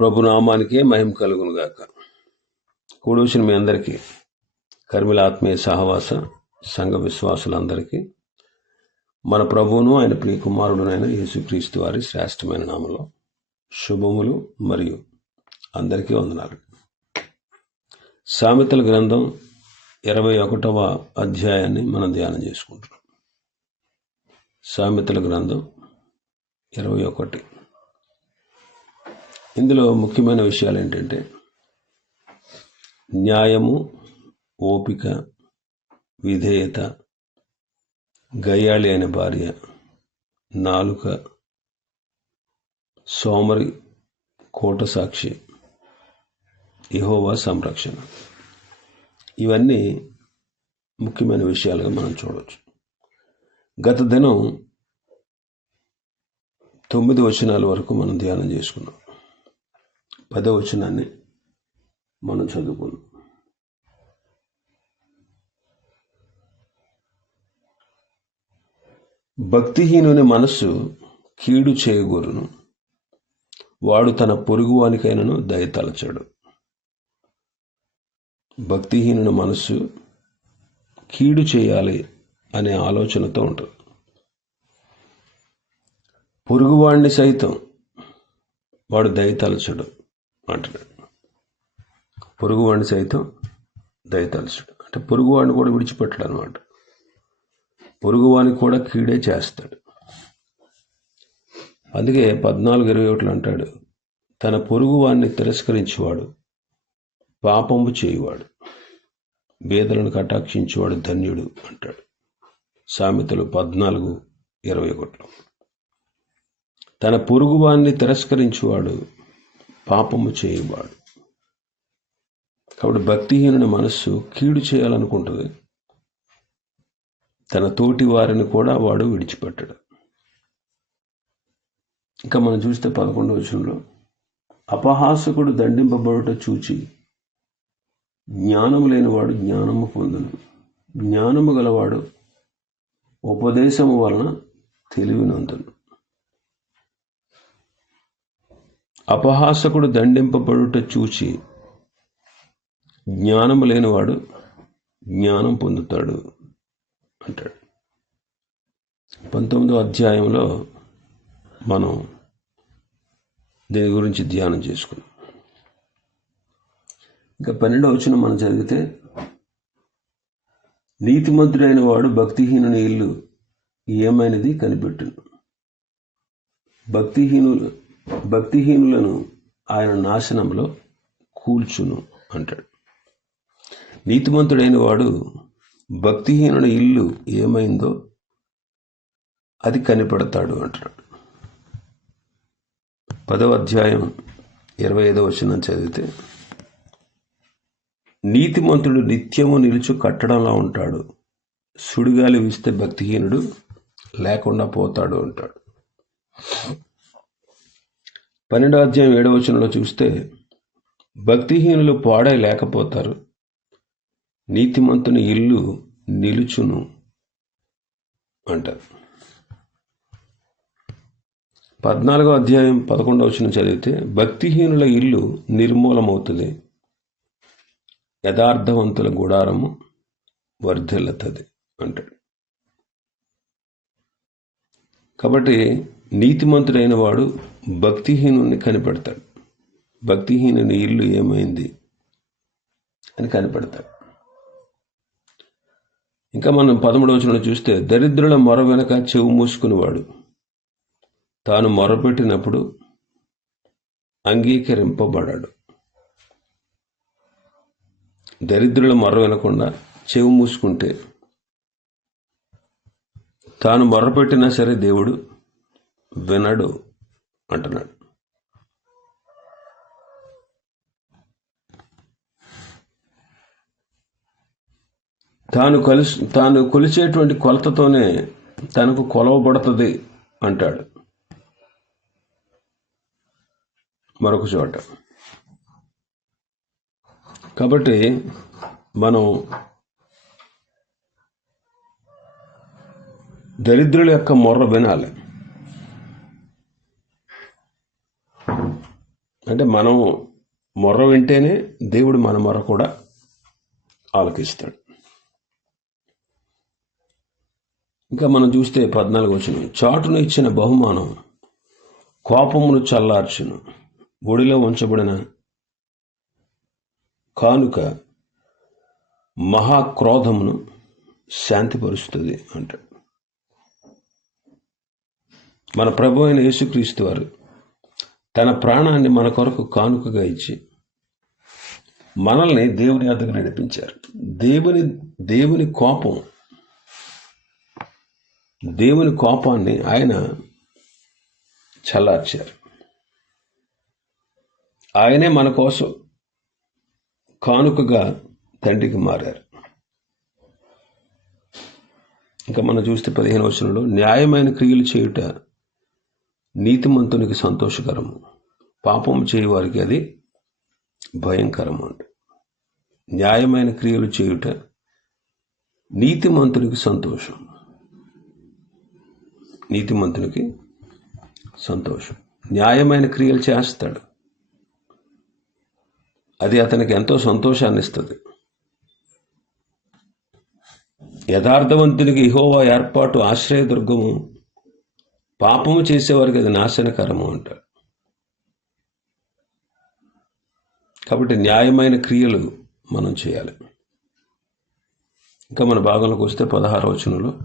ప్రభునామానికే మహిమ కలుగునుగాక గాక. మీ అందరికీ కర్మిల ఆత్మీయ సహవాస సంఘ విశ్వాసులందరికీ మన ప్రభువును ఆయన ప్రియకుమారుడునైన యేసుక్రీస్తు వారి శ్రేష్టమైన నామలో శుభములు మరియు అందరికీ వందనాలు. సామెతల గ్రంథం ఇరవై ఒకటవ అధ్యాయాన్ని మనం ధ్యానం చేసుకుంటున్నాం. సామెతల గ్రంథం ఇరవై ఒకటి. ఇందులో ముఖ్యమైన విషయాలు ఏంటంటే న్యాయము ఓపిక విధేయత గయ్యాళి అయిన భార్య నాలుక సోమరి కోట సాక్షి ఇహోవా సంరక్షణ. ఇవన్నీ ముఖ్యమైన విషయాలుగా మనం చూడవచ్చు గత దినం తొమ్మిది వచనాల వరకు మనం ధ్యానం చేసుకున్నాం. పదవచనాన్ని మనం చదువుకున్నాం భక్తిహీనుని మనస్సు కీడు చేయగూరును. వాడు తన పొరుగువానికైనను దయతలచడు. భక్తిహీనుని మనస్సు కీడు చేయాలి అనే ఆలోచనతో ఉంటుంది. పొరుగువాణ్ణి సైతం వాడు దయతలచడు. అంటున్నాడు. పొరుగువాడిని సైతం దయతలచడు. అంటే పొరుగువాడిని కూడా విడిచిపెట్టడు అనమాట పొరుగువాడిని కూడా కీడే చేస్తాడు. అందుకే పద్నాలుగు ఇరవై ఒకటిలో అంటాడు తన పొరుగువాడిని తిరస్కరించేవాడు పాపము చేయువాడు బేదలను కటాక్షించేవాడు ధన్యుడు అంటాడు. సామెతలు పద్నాలుగు ఇరవై ఒకటిలో. తన పొరుగువాన్ని తిరస్కరించువాడు పాపము చేయవాడు. కాబట్టి భక్తిహీనుని మనస్సు కీడు చేయాలనుకుంటుంది. తన తోటి వారిని కూడా వాడు విడిచిపెట్టడు. ఇంకా మనం చూస్తే పదకొండవ వచనంలో అపహాసకుడు దండింపబడుట చూచి జ్ఞానము లేనివాడు జ్ఞానము పొందును. జ్ఞానము గలవాడు ఉపదేశము వలన తెలివినందును. అపహాసకుడు దండింపబడుట చూచి జ్ఞానము లేనివాడు జ్ఞానం పొందుతాడు అంటాడు. పంతొమ్మిదో అధ్యాయంలో మనం దీని గురించి ధ్యానం చేసుకున్నాం ఇంకా పన్నెండో వచ్చిన మనం చదివితే నీతిమంతుడైన వాడు భక్తిహీనుని ఇల్లు ఏమైనది కనిపెట్టును. భక్తిహీనులు భక్తిహీనులను ఆయన నాశనంలో కూల్చును అంటాడు. నీతిమంతుడైన వాడు భక్తిహీనుని ఇల్లు ఏమైందో అది కనిపెడతాడు అంటాడు. పదవ అధ్యాయం ఇరవై ఐదవ వచనం చదివితే నీతిమంతుడు నిత్యము నిలుచు కట్టడంలో ఉంటాడు. సుడిగాలి వీస్తే భక్తిహీనుడు లేకుండా పోతాడు అంటాడు. పన్నెండో అధ్యాయం ఏడవ వచనంలో చూస్తే భక్తిహీనులు పాడై లేకపోతారు. నీతిమంతుని ఇల్లు నిలుచును అంటారు. పద్నాలుగో అధ్యాయం పదకొండవ వచనం చదివితే భక్తిహీనుల ఇల్లు నిర్మూలమవుతుంది. యథార్థవంతుల గుడారము వర్ధిల్లుతుంది అంటాడు. కాబట్టి నీతిమంతుడైన వాడు భక్తిహీనుని కనిపెడతాడు. భక్తిహీనుని ఇల్లు ఏమైంది అని కనిపెడతాడు. ఇంకా మనం పదమూడవ చూస్తే దరిద్రుల మొర వెనక చెవు మూసుకునేవాడు. తాను మొరపెట్టినప్పుడు అంగీకరింపబడాడు. దరిద్రుల మొర వినకుండా చెవు మూసుకుంటే తాను మొరపెట్టినా సరే దేవుడు వినడు. అంటున్నాడు. తాను కలిసి తాను కొలిచేటువంటి కొలతతోనే తనకు కొలవబడుతుంది అంటాడు. మరొక చోట. కాబట్టి మనం దరిద్రుల యొక్క మొర్ర వినాలి. అంటే మనం మొర్ర వింటేనే దేవుడు మన మొర్ర కూడా ఆలకిస్తాడు. ఇంకా మనం చూస్తే పద్నాలుగు వచ్చిన చాటును ఇచ్చిన బహుమానం కోపమును చల్లార్చును. ఒడిలో ఉంచబడిన కానుక మహాక్రోధమును శాంతిపరుస్తుంది అంటాడు. మన ప్రభు అయిన యేసుక్రీస్తు వారు తన ప్రాణాన్ని మన కొరకు కానుకగా ఇచ్చి మనల్ని దేవుని అద్దకు నడిపించారు. దేవుని దేవుని కోపం దేవుని కోపాన్ని ఆయన చల్లార్చారు. ఆయనే మన కోసం కానుకగా తండ్రికి మారారు. ఇంకా మనం చూస్తే పదిహేను వచనంలో న్యాయమైన క్రియలు చేయుట నీతిమంతునికి సంతోషకరము. పాపం చేయవారికి అది భయంకరము అంట. న్యాయమైన క్రియలు చేయుట నీతిమంతునికి సంతోషం. నీతిమంతునికి సంతోషం. న్యాయమైన క్రియలు చేస్తాడు. అది అతనికి ఎంతో సంతోషాన్ని ఇస్తుంది. యథార్థవంతునికి ఇహోవా ఏర్పాటు ఆశ్రయదుర్గము పాపము చేసేవారికి అది నాశనకరము అంటాడు. కాబట్టి న్యాయమైన క్రియలు మనం చేయాలి. ఇంకా మన భాగంలోకి వస్తే పదహారు వచనంలో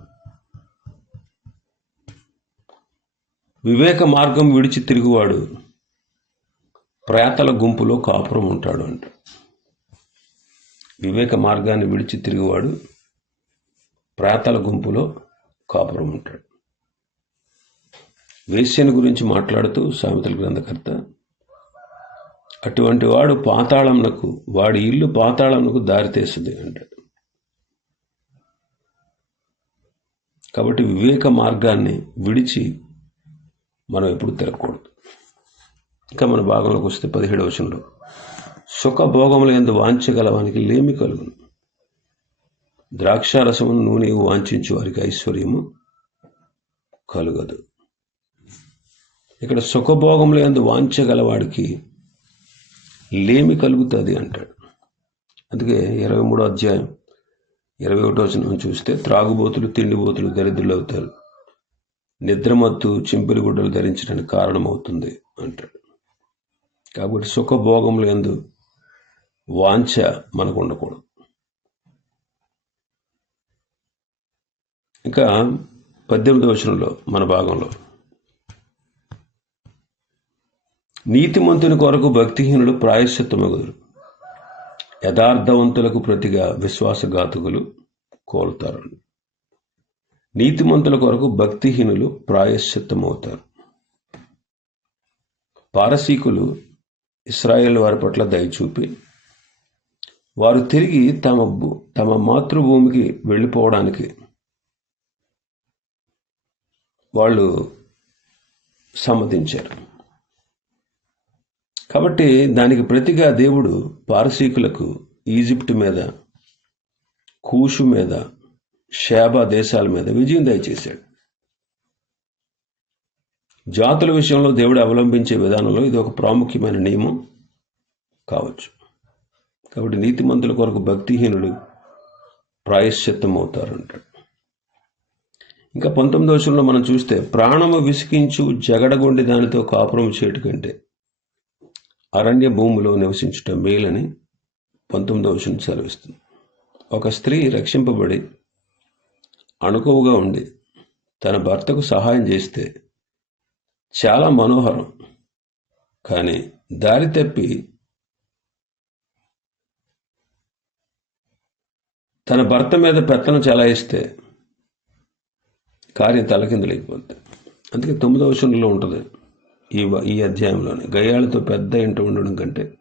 వివేక మార్గం విడిచి తిరుగువాడు ప్రేతల గుంపులో కాపురం ఉంటాడు అంట వివేక మార్గాన్ని విడిచి తిరుగువాడు ప్రేతల గుంపులో కాపురం ఉంటాడు. వేశ్యను గురించి మాట్లాడుతూ సామెతల గ్రంథకర్త అటువంటి వాడు పాతాళంనకు వాడి ఇల్లు పాతాళంనకు దారితీస్తుంది అంటాడు. కాబట్టి వివేక మార్గాన్ని విడిచి మనం ఎప్పుడు తిరగకూడదు. ఇంకా మన భాగంలోకి వస్తే పదిహేడవ వచనంలో సుఖ భోగముల ఎందు వాంచగలవానికి లేమి కలుగును. ద్రాక్షారసమును నూనె వాంఛించు వారికి ఐశ్వర్యము కలుగదు. ఇక్కడ సుఖభోగముల ఎందు వాంచగలవాడికి లేమి కలుగుతుంది అంటాడు. అందుకే ఇరవై మూడో అధ్యాయం ఇరవై ఒకటో వచనం చూస్తే త్రాగుబోతులు తిండిబోతులు దరిద్రులు అవుతారు నిద్రమత్తు చింపిరి గుడ్డలు ధరించడానికి కారణమవుతుంది అంటాడు. కాబట్టి సుఖభోగములు ఎందు వాంఛ మనకు ఉండకూడదు. ఇంకా పద్దెనిమిది వచనంలో మన భాగంలో నీతిమంతుని కొరకు భక్తిహీనులు ప్రాయశ్చిత్తమగుదురు. యథార్థవంతులకు ప్రతిగా విశ్వాసఘాతుకులు కోరుతారు. నీతిమంతుల కొరకు భక్తిహీనులు ప్రాయశ్చిత్తమవుతారు. పారసీకులు ఇస్రాయేల్ వారి పట్ల దయచూపి వారు తిరిగి తమ భూ- తమ మాతృభూమికి వెళ్ళిపోవడానికి వాళ్ళు సమ్మతించారు. కాబట్టి దానికి ప్రతిగా దేవుడు పారసీకులకు ఈజిప్ట్ మీద కూషు మీద షేబా దేశాల మీద విజయం దయచేశాడు. జాతుల విషయంలో దేవుడు అవలంబించే విధానంలో ఇది ఒక ప్రాముఖ్యమైన నియమం కావచ్చు. కాబట్టి నీతిమంతుల కొరకు భక్తిహీనులు ప్రాయశ్చిత్తం అవుతారంటాడు ఇంకా పంతొమ్మిది వచనంలో మనం చూస్తే ప్రాణము విసికించు జగడగొండి దానితో కాపురం చేయటం కంటే అరణ్య భూమిలో నివసించుట మేలని పంతొమ్మిదవ వచనం సెలవిస్తుంది. ఒక స్త్రీ రక్షింపబడి అణుకువగా ఉండి తన భర్తకు సహాయం చేస్తే చాలా మనోహరం. కానీ దారి తప్పి తన భర్త మీద పెత్తనం చెలాయిస్తే కార్యం తలకిందులైపోద్ది. అందుకే తొమ్మిదవ వచనంలో ఉంటుంది ఈ ఈ అధ్యాయంలోనే. గయ్యాళితో పెద్ద ఇంట ఉండడం కంటే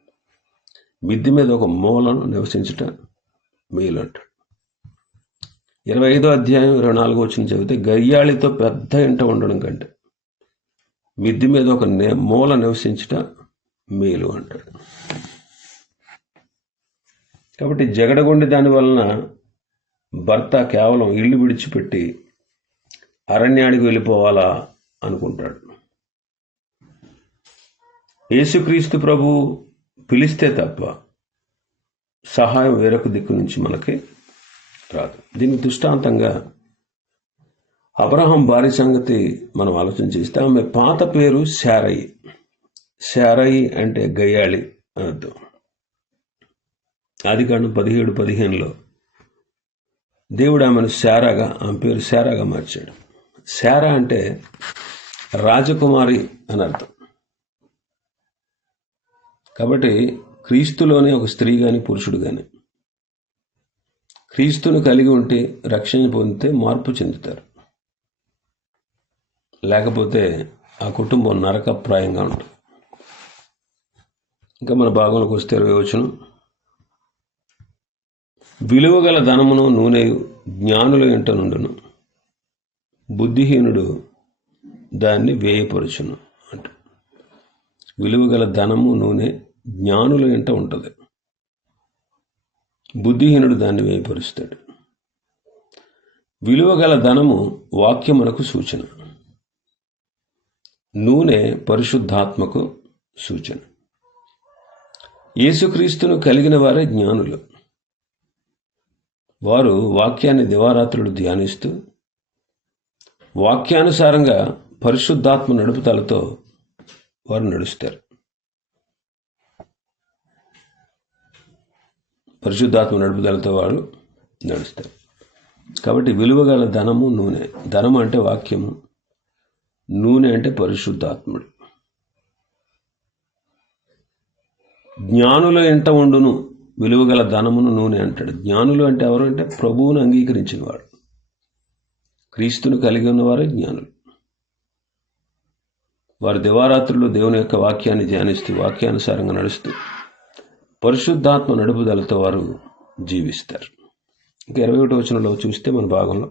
మిద్ది మీద ఒక మూలను నివసించట మేలు అంటాడు ఇరవై ఐదో అధ్యాయం ఇరవై నాలుగో వచ్చిన చదివితే గయ్యాళితో పెద్ద ఇంట ఉండడం కంటే మిద్ది మీద ఒక నే- మూల నివసించట మేలు అంటాడు. కాబట్టి జగడగొండి దాని వలన భర్త కేవలం ఇల్లు విడిచిపెట్టి అరణ్యానికి వెళ్ళిపోవాలా అనుకుంటాడు. యేసుక్రీస్తు ప్రభు పిలిస్తే తప్ప సహాయం వేరొక దిక్కు నుంచి మనకి రాదు. దీనికి దృష్టాంతంగా అబ్రహం భార్య సంగతి మనం ఆలోచన చేస్తే ఆమె పాత పేరు శారయి. శారయి అంటే గయ్యాళి అని అర్థం. ఆది కాండం పదిహేడు పదిహేనులో దేవుడు ఆమెను శారాగా ఆమె పేరు శారాగా మార్చాడు. శారా అంటే రాజకుమారి అని అర్థం. కాబట్టి క్రీస్తులోనే ఒక స్త్రీ కానీ పురుషుడు కానీ క్రీస్తును కలిగి ఉంటే రక్షణ పొందితే మార్పు చెందుతారు. లేకపోతే ఆ కుటుంబం నరకప్రాయంగా ఉంటుంది. ఇంకా మన భాగంలోకి వస్తే ఇరవై వచనం. విలువగల ధనమును నూనె జ్ఞానుల ఇంట నుండును బుద్ధిహీనుడు దాన్ని వేయపరుచును అంట. విలువగల ధనము నూనె జ్ఞానుల ఇంట ఉంటుంది. బుద్ధిహీనుడు దాన్ని వేయపరుస్తాడు. విలువగల ధనము వాక్యమునకు సూచన. నూనె పరిశుద్ధాత్మకు సూచన. యేసుక్రీస్తును కలిగిన వారే జ్ఞానులు. వారు వాక్యాన్ని దివారాత్రులు ధ్యానిస్తూ వాక్యానుసారంగా పరిశుద్ధాత్మ నడుపుదలతో వారు నడుస్తారు. పరిశుద్ధాత్మ నడుపుదలతో వాడు నడుస్తారు. కాబట్టి విలువగల ధనము నూనె. ధనము అంటే వాక్యము. నూనె అంటే పరిశుద్ధాత్ముడు. జ్ఞానుల ఎంట ఉండును? విలువగల ధనమును నూనె అంటాడు. జ్ఞానులు అంటే ఎవరు అంటే ప్రభువును అంగీకరించిన వాడు. క్రీస్తును కలిగి ఉన్నవారే జ్ఞానులు. వారు దివారాత్రులు దేవుని యొక్క వాక్యాన్ని ధ్యానిస్తూ వాక్యానుసారంగా నడుస్తూ పరిశుద్ధాత్మ నడుపుదలతో వారు జీవిస్తారు. ఇంకా ఇరవై ఒకటి వచనంలో చూస్తే మన భాగంలో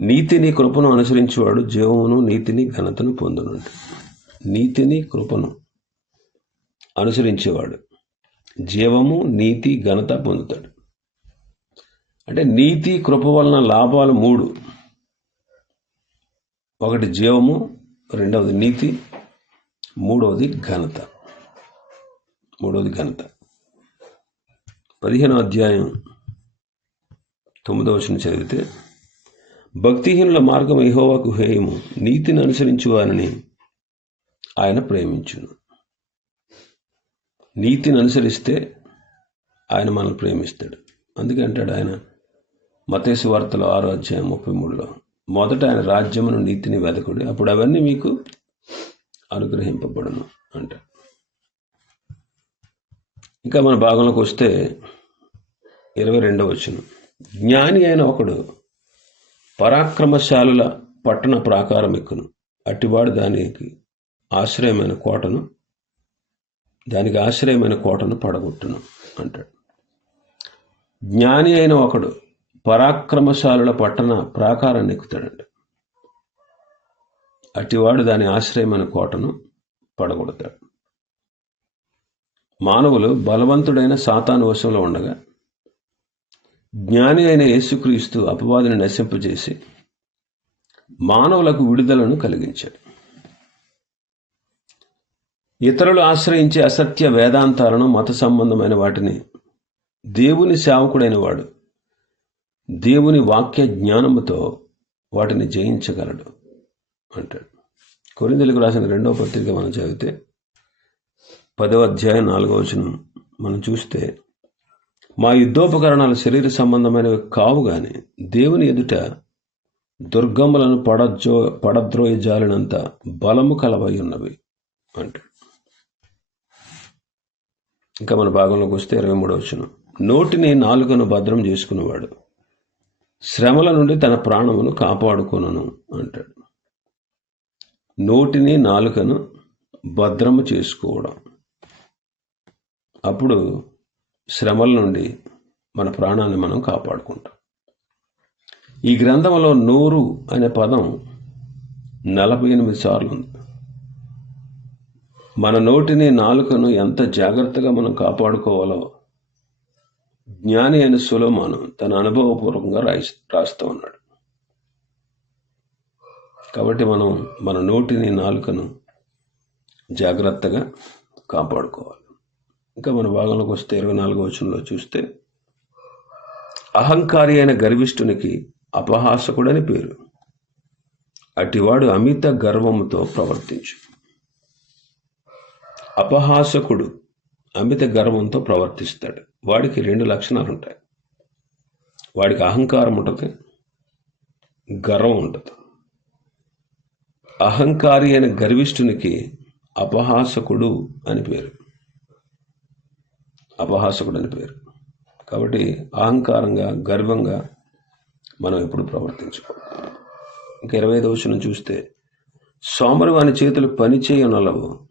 నీతిని కృపను అనుసరించేవాడు జీవమును నీతిని ఘనతను పొందునంట నీతిని కృపను అనుసరించేవాడు జీవము నీతి ఘనత పొందుతాడు. అంటే నీతి కృప వలన లాభాలు మూడు. ఒకటి జీవము రెండవది నీతి మూడవది ఘనత. మూడవది ఘనత. పదిహేనో అధ్యాయం తొమ్మిదవ వచనం చదివితే భక్తిహీనుల మార్గం యెహోవాకు హేయము నీతిని అనుసరించు వారిని ఆయన ప్రేమించును. నీతిని అనుసరిస్తే ఆయన మనల్ని ప్రేమిస్తాడు. అందుకే అంటాడు ఆయన మతేసు వార్తలో ఆరో అధ్యాయం ముప్పై మూడులో మొదట ఆయన రాజ్యమును నీతిని వెదకుడు అప్పుడు అవన్నీ మీకు అనుగ్రహింపబడును అంటాడు. ఇంకా మన భాగంలోకి వస్తే ఇరవై రెండవ వచ్చిన జ్ఞాని అయిన ఒకడు పరాక్రమశాలుల పట్టణ ప్రాకారం ఎక్కును. అట్టివాడు దానికి ఆశ్రయమైన కోటను దానికి ఆశ్రయమైన కోటను పడగొట్టును అంటాడు. జ్ఞాని అయిన ఒకడు పరాక్రమశాలుల పట్టణ ప్రాకారాన్ని ఎక్కుతాడండి అటివాడు దాని ఆశ్రయమైన కోటను పడగొడతాడు. మానవులు బలవంతుడైన సాతాను వశంలో ఉండగా జ్ఞాని అయిన యేసుక్రీస్తు అపవాదిని నశింపజేసి మానవులకు విడుదలను కలిగించాడు. ఇతరులు ఆశ్రయించే అసత్య వేదాంతాలను మత సంబంధమైన వాటిని దేవుని సేవకుడైన వాడు దేవుని వాక్య జ్ఞానముతో వాటిని జయించగలడు అంటాడు. కొరిందలకు రాసిన రెండవ పత్రిక మనం చదివితే పదవ అధ్యాయం నాలుగవ వచనం. మనం చూస్తే మా యుద్ధోపకరణాలు శరీర సంబంధమైనవి కావు కానీ దేవుని ఎదుట దుర్గములను పడజో పడద్రోయి జాలినంత బలము కలవై ఉన్నవి అంటాడు. ఇంకా మన భాగంలోకి వస్తే ఇరవై మూడవ వచనం. నోటిని నాలుకను భద్రం చేసుకునేవాడు. శ్రమల నుండి తన ప్రాణమును కాపాడుకొనను అంటాడు. నోటిని నాలుకను భద్రము చేసుకోవడం. అప్పుడు శ్రమల నుండి మన ప్రాణాన్ని మనం కాపాడుకుంటాం. ఈ గ్రంథంలో నూరు అనే పదం నలభై ఎనిమిది సార్లు ఉంది. మన నోటిని నాలుకను ఎంత జాగ్రత్తగా మనం కాపాడుకోవాలో జ్ఞాని అయిన సులోమాను తన అనుభవపూర్వకంగా రాయి రాస్తూ ఉన్నాడు. కాబట్టి మనం మన నోటిని నాలుకను జాగ్రత్తగా కాపాడుకోవాలి. ఇంకా మన భాగంలోకి వస్తే ఇరవై నాలుగో వచనంలో చూస్తే అహంకారి అయిన గర్విష్ఠునికి అపహాసకుడని పేరు. అటివాడు అమిత గర్వముతో ప్రవర్తించు. అపహాసకుడు అమిత గర్వంతో ప్రవర్తిస్తాడు. వాడికి రెండు లక్షణాలు ఉంటాయి. వాడికి అహంకారం ఉంటుంది గర్వం ఉంటుంది. అహంకారి అయిన గర్విష్ఠునికి అపహాసకుడు అని పేరు. అపహాసకుడు అని పేరు. కాబట్టి అహంకారంగా గర్వంగా మనం ఎప్పుడు ప్రవర్తించుకోవాలి ఇంకా ఇరవై ఐదు వచనం చూస్తే సోమరు వాని చేతులు పని చేయనలవు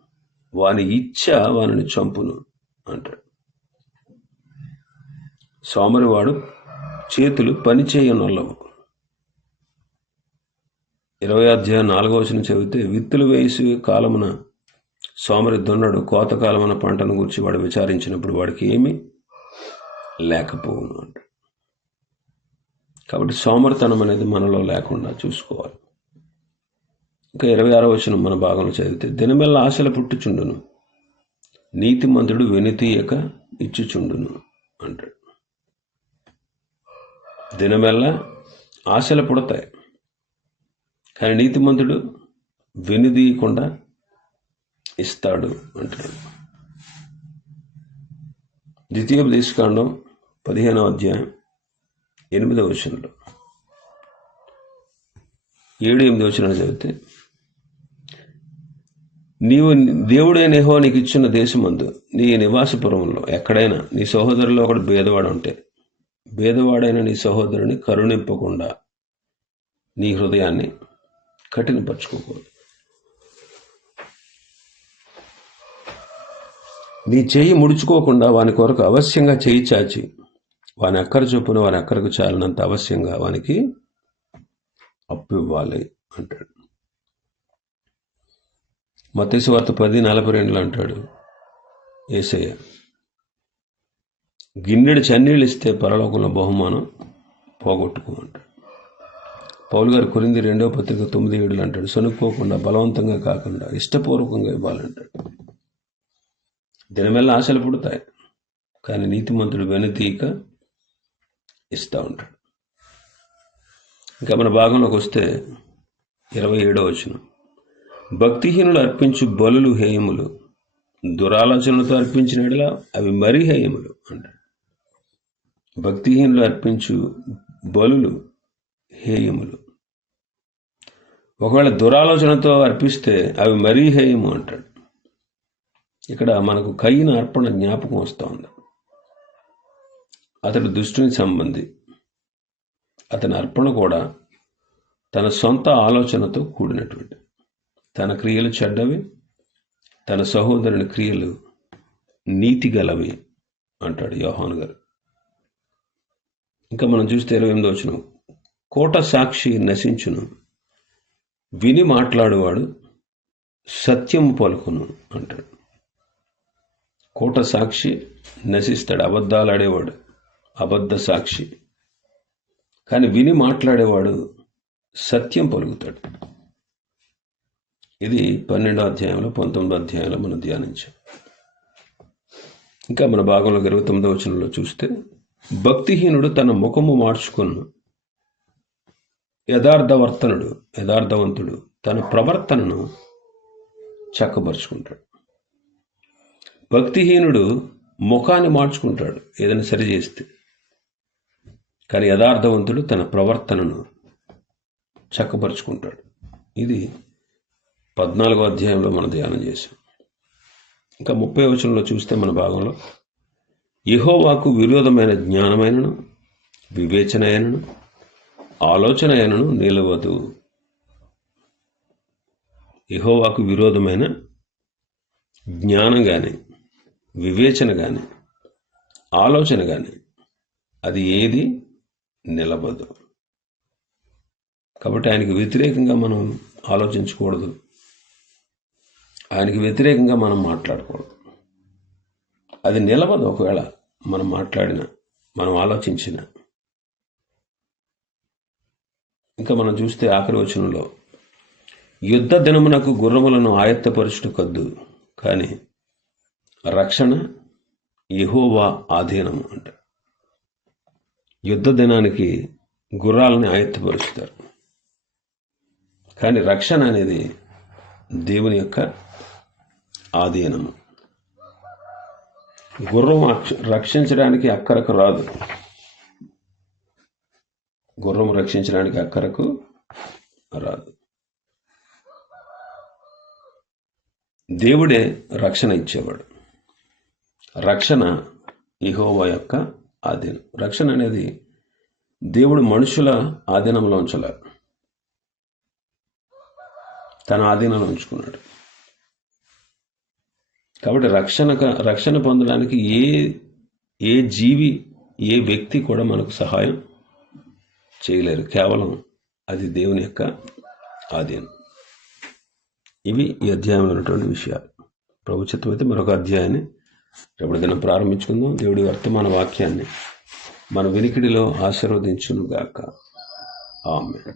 వాని ఇచ్చ వానిని చంపును అంటాడు. సోమరివాడు చేతులు పని చేయనొల్లవు ఇరవై అధ్యాయం నాలుగవ వచనం చదివితే విత్తులు వేసి కాలమున సోమరి దున్నడు కోతకాలమైన పంటను గురించి వాడు విచారించినప్పుడు వాడికి ఏమీ లేకపోవును అంట. కాబట్టి సోమరితనం అనేది మనలో లేకుండా చూసుకోవాలి. ఇంకా ఇరవై ఆరో వచ్చిన మన భాగంలో చదివితే దినమెల్ల ఆశలు పుట్టుచుండును నీతిమంతుడు వెనుతీయక ఇచ్చుచుండును అంటాడు. దినమెల్ల ఆశలు పుడతాయి కానీ నీతిమంతుడు వెనుదీయకుండా ఇస్తాడు అంటాడు. ద్వితీయోపదేశకాండం పదిహేనవ అధ్యాయం ఎనిమిదవ వచనంలో. ఏడు ఎనిమిది వచనాలు చదివితే నీవు దేవుడైన హో నీకు ఇచ్చిన దేశమందు నీ నివాసపురంలో ఎక్కడైనా నీ సహోదరులో ఒకడు భేదవాడు ఉంటే భేదవాడైన నీ సహోదరుని కరుణింపకుండా నీ హృదయాన్ని కఠినపరచుకోకూడదు. నీ చేయి ముడుచుకోకుండా వాని కొరకు అవశ్యంగా చేయి చాచి. వాని అక్కర చొప్పున వాని అక్కరకు చాలినంత అవశ్యంగా వానికి అప్పు ఇవ్వాలి అంటాడు. మతేసు వార్త పది నలభై రెండులో అంటాడు ఏసయ్య గిన్నెడు చన్నీళ్ళు ఇస్తే పరలోకంలో బహుమానం పోగొట్టుకోమంటాడు పౌలు గారు కొరింది రెండవ పత్రిక తొమ్మిది ఏడులు అంటాడు సనుక్కోకుండా బలవంతంగా కాకుండా ఇష్టపూర్వకంగా ఇవ్వాలంటాడు. దినమెల్ల ఆశలు పుడతాయి. కానీ నీతిమంతుడు వెనుతీక ఇస్తూ ఉంటాడు. ఇంకా మన భాగంలోకి వస్తే ఇరవై ఏడో వచనం. భక్తిహీనులు అర్పించు బలులు హేయములు దురాలోచనలతో అర్పించిన యెడల అవి మరీ హేయములు అంటాడు. భక్తిహీనులు అర్పించు బలులు హేయములు ఒకవేళ దురాలోచనతో అర్పిస్తే అవి మరీ హేయము అంటాడు. ఇక్కడ మనకు కయ్యిన అర్పణ జ్ఞాపకం వస్తోంది. అతడు దుష్టుని సంబంధి. అతని అర్పణ కూడా తన సొంత ఆలోచనతో కూడినటువంటి. తన క్రియలు చెడ్డవి తన సహోదరుని క్రియలు నీతి గలవి అంటాడు యోహాన్ గారు. ఇంకా మనం చూస్తే ఇరవై ఎనిమిది వచ్చిన కోట సాక్షి నశించును. విని మాట్లాడువాడు సత్యం పలుకును అంటాడు. కూట సాక్షి నశిస్తాడు. అబద్ధాలు ఆడేవాడు అబద్ధ సాక్షి. కానీ విని మాట్లాడేవాడు సత్యం పలుకుతాడు. ఇది పన్నెండో అధ్యాయంలో పంతొమ్మిదో అధ్యాయంలో మనం ధ్యానించాం. ఇంకా మన భాగంలో ఇరవై తొమ్మిదో వచనంలో చూస్తే భక్తిహీనుడు తన ముఖము మార్చుకును. యథార్థవర్తనుడు యథార్థవంతుడు తన ప్రవర్తనను చక్కబరుచుకుంటాడు భక్తిహీనుడు ముఖాన్ని మార్చుకుంటాడు ఏదైనా సరి చేస్తే. కానీ యథార్థవంతుడు తన ప్రవర్తనను చక్కపరుచుకుంటాడు. ఇది పద్నాలుగో అధ్యాయంలో మనం ధ్యానం చేశాం. ఇంకా ముప్పై వచనంలో చూస్తే మన భాగంలో యహోవాకు విరోధమైన జ్ఞానమైనను వివేచన అయినను ఆలోచన అయినను నిలవదు. యహోవాకు విరోధమైన జ్ఞానం కానీ వివేచన కానీ ఆలోచన కానీ అది ఏది నిలబదు. కాబట్టి ఆయనకి వ్యతిరేకంగా మనం ఆలోచించకూడదు. ఆయనకి వ్యతిరేకంగా మనం మాట్లాడకూడదు. అది నిలబదు ఒకవేళ మనం మాట్లాడిన మనం ఆలోచించిన. ఇంకా మనం చూస్తే ఆఖరి వచనంలో యుద్ధ దినమునకు గుర్రములను ఆయత్తపరచుట కద్దు కానీ రక్షణ యహోవా ఆధీనము అంట. యుద్ధ దినానికి గుర్రాలని ఆయత్తపరుస్తారు. కానీ రక్షణ అనేది దేవుని యొక్క ఆధీనము. గుర్రం అక్ష- రక్షించడానికి అక్కరకు రాదు. గుర్రం రక్షించడానికి అక్కరకు రాదు. దేవుడే రక్షణ ఇచ్చేవాడు. రక్షణ ఇహోవా యొక్క ఆధీనం. రక్షణ అనేది దేవుడు మనుషుల ఆధీనంలో ఉంచలే తన ఆధీనంలో ఉంచుకున్నాడు. కాబట్టి రక్షణ రక్షణ పొందడానికి ఏ ఏ జీవి ఏ వ్యక్తి కూడా మనకు సహాయం చేయలేరు. కేవలం అది దేవుని యొక్క ఆధీనం. ఇవి ఈ అధ్యాయంలో ఉన్నటువంటి విషయాలు. ప్రభుత్వం అయితే మరొక అధ్యాయాన్ని రేపటి దినం ప్రారంభించుకుందాం. దేవుడి వర్తమాన వాక్యాన్ని మన వినికిడిలో ఆశీర్వదించును గాక ఆమె